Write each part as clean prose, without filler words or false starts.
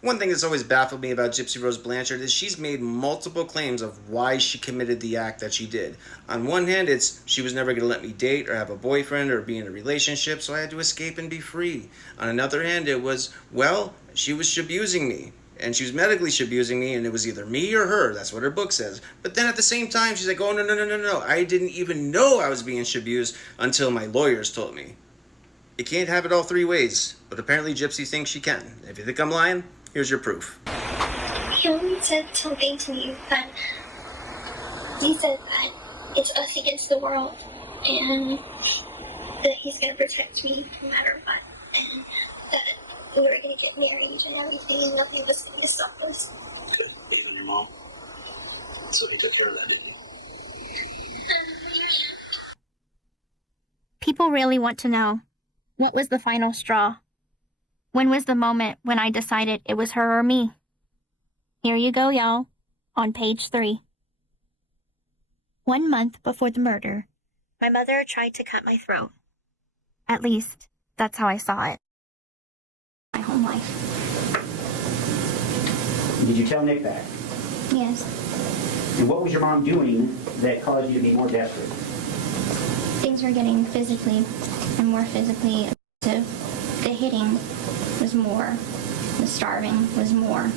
One thing that's always baffled me about Gypsy Rose Blanchard is she's made multiple claims of why she committed the act that she did. On one hand, it's she was never going to let me date or have a boyfriend or be in a relationship, so I had to escape and be free. On another hand, it was, well, she was abusing me. And she was medically abusing me, and it was either me or her. That's what her book says. But then at the same time, she's like, oh, no, no, no, no, no. I didn't even know I was being abused until my lawyers told me. You can't have it all three ways, but apparently Gypsy thinks she can. If you think I'm lying, here's your proof. He only said something to me that he said that it's us against the world and that he's going to protect me no matter what and that we were going to get married and everything and nothing was going to stop us. Good. You and your mom. So he took care of that, didn't he? People really want to know, what was the final straw? When was the moment when I decided it was her or me? Here you go, y'all, on page 3. 1 month before the murder, my mother tried to cut my throat. At least, that's how I saw it. My home life. Did you tell Nick that? Yes. And what was your mom doing that caused you to be more desperate? Things were getting physically and more physically abusive. The hitting was more. The starving was more.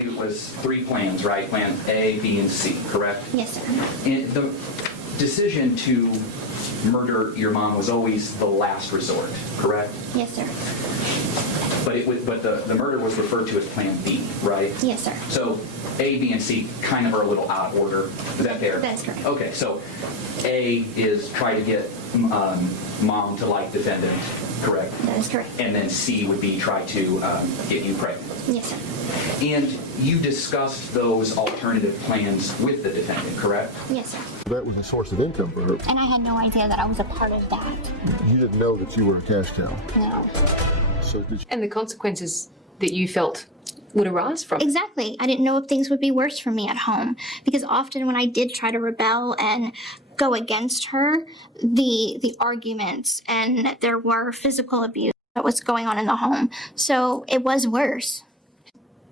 It was 3 plans, right? Plan A, B, and C, correct? Yes, sir. And the decision to murder your mom was always the last resort, correct? Yes, sir. But the murder was referred to as Plan B, right? Yes, sir. So A, B, and C kind of are a little out of order. Is that fair? That's correct. Okay, so A is try to get mom to like defendant, correct? That is correct. And then C would be try to get you pregnant. Yes, sir. And you discussed those alternative plans with the defendant, correct? Yes, sir. That was a source of income for her. And I had no idea that I was a part of that. You didn't know that you were a cash cow. No. So did you? And the consequences that you felt would arise from it. Exactly. I didn't know if things would be worse for me at home. Because often when I did try to rebel and go against her, the arguments and there were physical abuse that was going on in the home. So it was worse.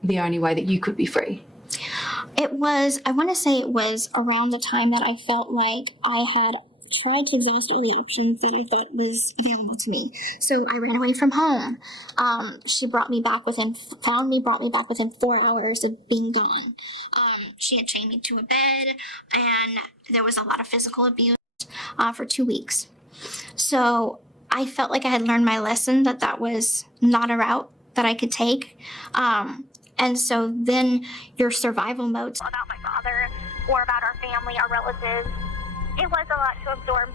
The only way that you could be free. It was, I want to say it was around the time that I felt like I had tried to exhaust all the options that I thought was available to me. So I ran away from home. She brought me back within 4 hours of being gone. She had chained me to a bed and there was a lot of physical abuse for 2 weeks. So I felt like I had learned my lesson that was not a route that I could take. And so then your survival modes. About my father or about our family, our relatives. It was a lot to absorb.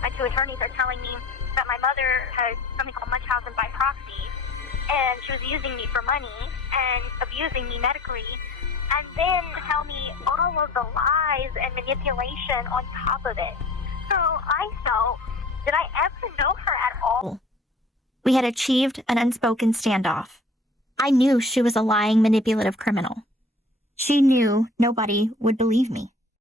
My 2 attorneys are telling me that my mother has something called Munchausen by proxy, and she was using me for money and abusing me medically, and then tell me all of the lies and manipulation on top of it. So I felt, did I ever know her at all? We had achieved an unspoken standoff. I knew she was a lying, manipulative criminal. She knew nobody would believe me.